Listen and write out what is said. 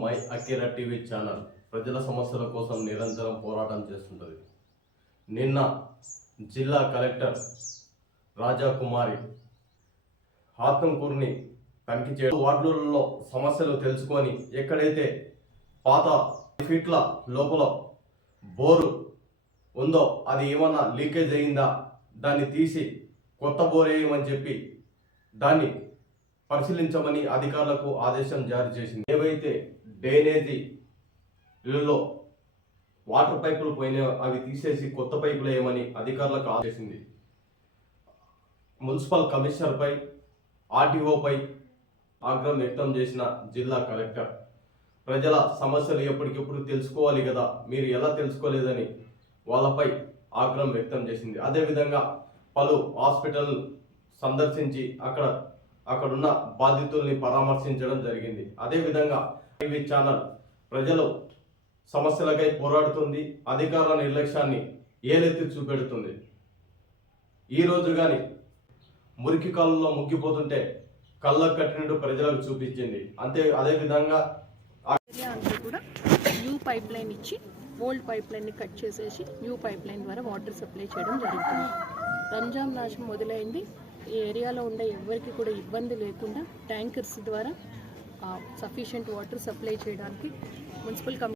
My అకేరా TV channel ప్రజల సమస్యల కోసం నిరంతరం పోరాటం చేస్తుంటుంది. నిన్న జిల్లా కలెక్టర్ రాజా కుమారి ఆత్మకూరుని తనిఖీ చేయడం వార్డులలో సమస్యలు తెలుసుకొని ఎక్కడైతే పాత ఫీట్ల లోపల బోరు ఉందో అది ఏమన్నా లీకేజ్ అయిందా? దాన్ని తీసి కొత్త బోర్ వేయమని చెప్పి దాన్ని పరిశీలించమని అధికారులకు ఆదేశం జారీ చేసింది. ఏవైతే డ్రైనేజీలలో వాటర్ పైపులు పోయినా అవి తీసేసి కొత్త పైపులు వేయమని అధికారులకు ఆదేశింది మున్సిపల్ కమిషనర్పై ఆర్టీఓపై ఆగ్రహం వ్యక్తం చేసిన జిల్లా కలెక్టర్ ప్రజల సమస్యలు ఎప్పటికెప్పుడు తెలుసుకోవాలి కదా మీరు ఎలా తెలుసుకోలేదని వాళ్ళపై ఆగ్రహం వ్యక్తం చేసింది. అదేవిధంగా పలు హాస్పిటల్ సందర్శించి అక్కడ అక్కడున్న బాధితుల్ని పరామర్శించడం జరిగింది. అదేవిధంగా టీవీ ఛానల్ ప్రజలు సమస్యలకై పోరాడుతుంది అధికారుల నిర్లక్ష్యాన్ని ఏలెత్తి చూపెడుతుంది. ఈరోజు కానీ మురికి కాలంలో ముగ్గిపోతుంటే కళ్ళకు కట్టినట్టు ప్రజలకు చూపించింది. అంతే అదేవిధంగా కూడా న్యూ పైప్ లైన్ ఇచ్చి ఓల్డ్ పైప్ లైన్ని కట్ చేసేసి న్యూ పైప్ లైన్ ద్వారా వాటర్ సప్లై చేయడం జరుగుతుంది. రంజాన్ నాశం మొదలైంది. ఈ ఏరియాలో ఉండే ఎవరికి కూడా ఇబ్బంది లేకుండా ట్యాంకర్స్ ద్వారా సఫిషియంట్ వాటర్ సప్లై చేయడానికి మున్సిపల్ కమి